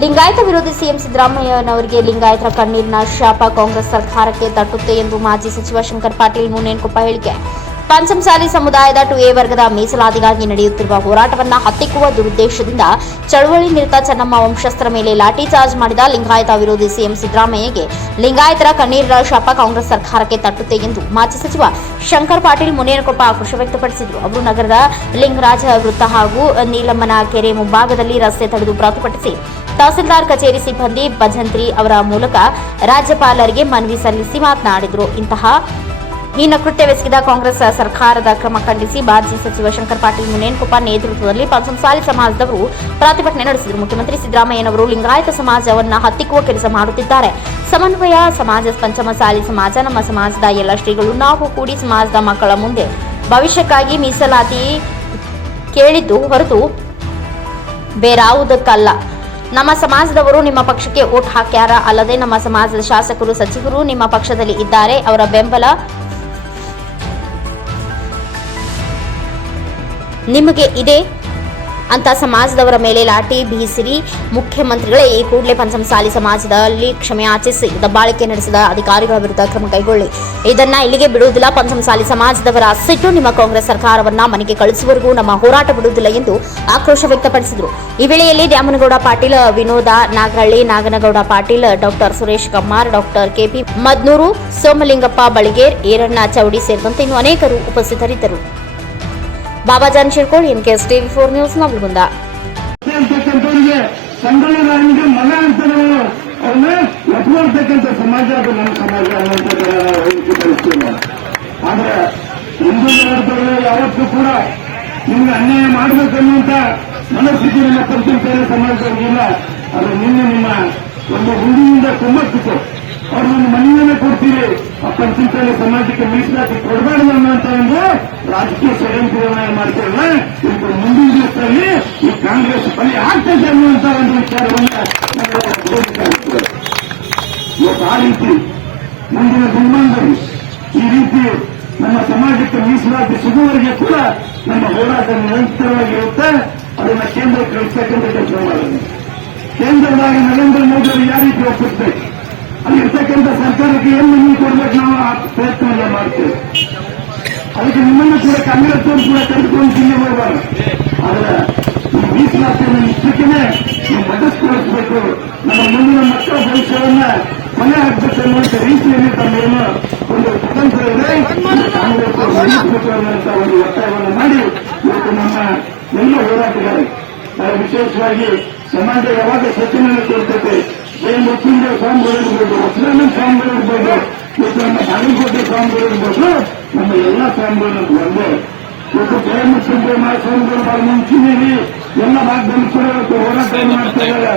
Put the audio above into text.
ಲಿಂಗಾಯತ ವಿರೋಧಿ ಸಿಎಂ ಸಿದ್ದರಾಮಯ್ಯನವರಿಗೆ ಲಿಂಗಾಯತರ ಕಣ್ಣೀರಿನ ಶಾಪ ಕಾಂಗ್ರೆಸ್ ಸರ್ಕಾರಕ್ಕೆ ತಟ್ಟುತ್ತೆ ಎಂದು ಮಾಜಿ ಸಚಿವ ಶಂಕರ್ ಪಾಟೀಲ್ ಮುನೇನಕೊಪ್ಪ ಹೇಳಿಕೆ. ಪಂಚಮಸಾಲಿ ಸಮುದಾಯದ 2A ವರ್ಗದ ಮೀಸಲಾತಿಗಾಗಿ ನಡೆಯುತ್ತಿರುವ ಹೋರಾಟವನ್ನು ಹತ್ತಿಕ್ಕುವ ದುರುದ್ದೇಶದಿಂದ ಚಳವಳಿ ನಿರತ ಚೆನ್ನಮ್ಮ ವಂಶಸ್ಥರ ಮೇಲೆ ಲಾಠಿ ಚಾರ್ಜ್ ಮಾಡಿದ ಲಿಂಗಾಯತ ವಿರೋಧಿ ಸಿಎಂ ಸಿದ್ದರಾಮಯ್ಯಗೆ ಲಿಂಗಾಯತರ ಕಣ್ಣೀರಿನ ಶಾಪ ಕಾಂಗ್ರೆಸ್ ಸರ್ಕಾರಕ್ಕೆ ತಟ್ಟುತ್ತೆ ಎಂದು ಮಾಜಿ ಸಚಿವ ಶಂಕರ್ ಪಾಟೀಲ್ ಮುನೇನಕೊಪ್ಪ ಆಕ್ರೋಶ ವ್ಯಕ್ತಪಡಿಸಿದರು. ಅವರು ನಗರದ ಲಿಂಗರಾಜ ವೃತ್ತ ಹಾಗೂ ನೀಲಮ್ಮನ ಕೆರೆ ಮುಂಭಾಗದಲ್ಲಿ ರಸ್ತೆ ತಡೆದು ಪ್ರತಿಭಟಿಸಿ ತಹಸೀಲ್ದಾರ್ ಕಚೇರಿ ಸಿಬ್ಬಂದಿ ಭಜಂತ್ರಿ ಅವರ ಮೂಲಕ ರಾಜ್ಯಪಾಲರಿಗೆ ಮನವಿ ಸಲ್ಲಿಸಿ ಮಾತನಾಡಿದರು. ಇಂತಹ ಹೀನ ಕೃತ್ಯವೆಸಗಿದ ಕಾಂಗ್ರೆಸ್ ಸರ್ಕಾರದ ಕ್ರಮ ಖಂಡಿಸಿ ಮಾಜಿ ಸಚಿವ ಶಂಕರ್ ಪಾಟೀಲ್ ಮುನೇನಕೊಪ್ಪ ನೇತೃತ್ವದಲ್ಲಿ ಪಂಚಮಸಾಲಿ ಸಮಾಜದವರು ಪ್ರತಿಭಟನೆ ನಡೆಸಿದರು. ಮುಖ್ಯಮಂತ್ರಿ ಸಿದ್ದರಾಮಯ್ಯನವರು ಲಿಂಗಾಯತ ಸಮಾಜವನ್ನು ಹತ್ತಿಕ್ಕುವ ಕೆಲಸ ಮಾಡುತ್ತಿದ್ದಾರೆ. ಸಮನ್ವಯ ಸಮಾಜ, ಪಂಚಮಸಾಲಿ ಸಮಾಜ, ನಮ್ಮ ಸಮಾಜದ ಎಲ್ಲ ಶ್ರೀಗಳು ನಾವು ಕೂಡಿ ಸಮಾಜದ ಮಕ್ಕಳ ಮುಂದೆ ಭವಿಷ್ಯಕ್ಕಾಗಿ ಮೀಸಲಾತಿ ಕೇಳಿದ್ದು ಹೊರತು ಬೇರಾವುದಕ್ಕಲ್ಲ. ನಮ್ಮ ಸಮಾಜದವರು ನಿಮ್ಮ ಪಕ್ಷಕ್ಕೆ ವೋಟ್ ಹಾಕ್ಯಾರ, ಅಲ್ಲದೆ ನಮ್ಮ ಸಮಾಜದ ಶಾಸಕರು, ಸಚಿವರು ನಿಮ್ಮ ಪಕ್ಷದಲ್ಲಿ ಇದ್ದಾರೆ. ಅವರ ಬೆಂಬಲ ನಿಮಗೆ ಇದೆ ಅಂತ ಸಮಾಜದವರ ಮೇಲೆ ಲಾಠಿ ಬೀಸಿರಿ. ಮುಖ್ಯಮಂತ್ರಿಗಳೇ ಈ ಕೂಡಲೇ ಪಂಚಮಸಾಲಿ ಸಮಾಜದಲ್ಲಿ ಕ್ಷಮೆ ಯಾಚಿಸಿ ದಬ್ಬಾಳಿಕೆ ನಡೆಸಿದ ಅಧಿಕಾರಿಗಳ ವಿರುದ್ಧ ಕ್ರಮ ಕೈಗೊಳ್ಳಿ. ಇದನ್ನ ಇಲ್ಲಿಗೆ ಬಿಡುವುದಿಲ್ಲ. ಪಂಚಮಸಾಲಿ ಸಮಾಜದವರ ಸಿಟ್ಟು ನಿಮ್ಮ ಕಾಂಗ್ರೆಸ್ ಸರ್ಕಾರವನ್ನ ಮನೆಗೆ ಕಳಿಸುವವರೆಗೂ ನಮ್ಮ ಹೋರಾಟ ಬಿಡುವುದಿಲ್ಲ ಎಂದು ಆಕ್ರೋಶ ವ್ಯಕ್ತಪಡಿಸಿದರು. ಈ ವೇಳೆಯಲ್ಲಿ Dyamanagouda Patil, Vinoda Nagaralli, Naganagouda Patil, doctor Suresh Kammar, doctor KP Madnur, Somalingappa Baliger, Iranna Choudi ಸೇರಿದಂತೆ ಇನ್ನೂ ಅನೇಕರು ಉಪಸ್ಥಿತರಿದ್ದರು. Babajan Shirkol, NKS TV4 news, Navalgund. ಸಂಗೊಳ್ಳಿರಾಯನಿಗೆ ಮಗ ಅಂತಾರೆ ಅವ್ರನ್ನ ಒಪ್ಪಿರ್ತಕ್ಕಂಥ ಸಮಾಜ ಅದು ನಮ್ಮ ಸಮಾಜ ಅನ್ನುವಂಥದ್ದು. ಆದ್ರೆ ಹಿಂದೂ ಹೋರಾಟಗಳು ಯಾವತ್ತೂ ಕೂಡ ನಿಮ್ಗೆ ಅನ್ಯಾಯ ಮಾಡಬೇಕನ್ನುವಂತ ಮನಸ್ಥಿತಿ ನಮ್ಮ ಪಂಚಮಸಾಲಿ ಸಮಾಜದವ್ರಿಗಿಲ್ಲ. ಅದು ನಿನ್ನೆ ನಿಮ್ಮ ಒಂದು ಹುಡುಗಿಯಿಂದ ಕುಮ್ಮಕ್ಕಿತ್ತು. ಅವ್ರು ಒಂದು ಮನೆಯನ್ನೇ ಕೊಡ್ತೀವಿ, ಆ ಪಂಚಮಸಾಲಿ ಸಮಾಜಕ್ಕೆ ಮೀಸಲಾತಿ ಕೊಡಬಾರ್ದು ಅನ್ನೋಂಥ ಒಂದು ರಾಜಕೀಯ ಷಡ್ಯಂತ್ರವನ್ನ ಮಾಡ್ತಾರಲ್ಲ. ಇದು ಮುಂದಿನ ದಿವಸದಲ್ಲಿ ಈ ಕಾಂಗ್ರೆಸ್ ಬಲಿ ಆಗ್ತದೆ ಅನ್ನುವಂತ ಒಂದು ವಿಚಾರವನ್ನ ಇವತ್ತು ಆ ರೀತಿ ಮುಂದಿನ ದಿನಮಾನದಲ್ಲಿ ಈ ರೀತಿ ನಮ್ಮ ಸಮಾಜಕ್ಕೆ ಮೀಸಲಾತಿ ಸಿಗುವವರೆಗೆ ಕೂಡ ನಮ್ಮ ಹೋರಾಟ ನಿರಂತರವಾಗಿರುತ್ತೆ. ಅದನ್ನ ಕೇಂದ್ರ ಕಳಿಸ್ತಕ್ಕಂಥ ಕೆಲಸ ಮಾಡೋದು. ಕೇಂದ್ರದಾಗ ನರೇಂದ್ರ ಮೋದಿ ಅವರು ಯಾವ ರೀತಿ ಒಪ್ಪಿಸ್ಬೇಕು, ಅಲ್ಲಿರ್ತಕ್ಕಂಥ ಸರ್ಕಾರಕ್ಕೆ ಏನು ಮನವಿ ಕೊಡ್ಬೇಕು, ನಾವು ಆ ಪ್ರಯತ್ನ ಮಾಡ್ತೇವೆ. ಅದಕ್ಕೆ ನಿಮ್ಮನ್ನು ಕೂಡ ಕಾಂಗ್ರೆಸ್ನವರು ಕೂಡ ಕರೆದುಕೊಂಡು ಜಿಲ್ಲೆ ಹೋಗಬಾರ್ದು. ಆದ್ರೆ ಈ ಮೀಸಲಾತಿಯನ್ನು ಇಷ್ಟಕ್ಕೆ ನೀವು ಮನಸ್ಸಿಸಬೇಕು. ನಮ್ಮ ಮುಂದಿನ ಮಕ್ಕಳ ಭವಿಷ್ಯವನ್ನ ಮನೆ ಹಾಕಬೇಕು ಅನ್ನುವಂಥ ರೀತಿಯಲ್ಲಿ ತಮ್ಮೇನು ಒಂದು ಸ್ವತಂತ್ರ ಇದೆ. ಕಾಂಗ್ರೆಸ್ ಮನಸ್ಸಬೇಕು ಅನ್ನುವಂಥ ಒಂದು ಒತ್ತಾಯವನ್ನು ಮಾಡಿ ಇವತ್ತು ನಮ್ಮ ಎಲ್ಲ ಹೋರಾಟಗಾರರು ವಿಶೇಷವಾಗಿ ಸಮಾಜ ಯಾವಾಗ ಸ್ವಚ್ಛನೆಯನ್ನು ಕೊಡ್ತೈತೆ, ಮೃತ್ಯುಂಜಯ ಸ್ವಾಮಿಗಳಿರ್ಬೋದು, ವಚನಾನಂದ ಸ್ವಾಮಿಗಳಿರ್ಬೋದು, ಇವತ್ತು ನಮ್ಮ ಬಾಗಲಕೋಟೆ ಸ್ವಾಮಿಗಳಿರ್ಬೋದು, ನಮ್ಮ ಎಲ್ಲ ಸ್ವಾಮಿಗಳು ಒಂದೇ. ಇವತ್ತು ಜಯ ಮೃತ್ಯುಂಜಯ ಮಹಾಸ್ವಾಮಿಗಳು ಬಹಳ ಮುಂಚಿನಲ್ಲಿ ಎಲ್ಲ ಭಾಗದಲ್ಲಿ ಕೂಡ ಇವತ್ತು ಹೋರಾಟ ಮಾಡ್ತಾ ಇದ್ದಾರೆ.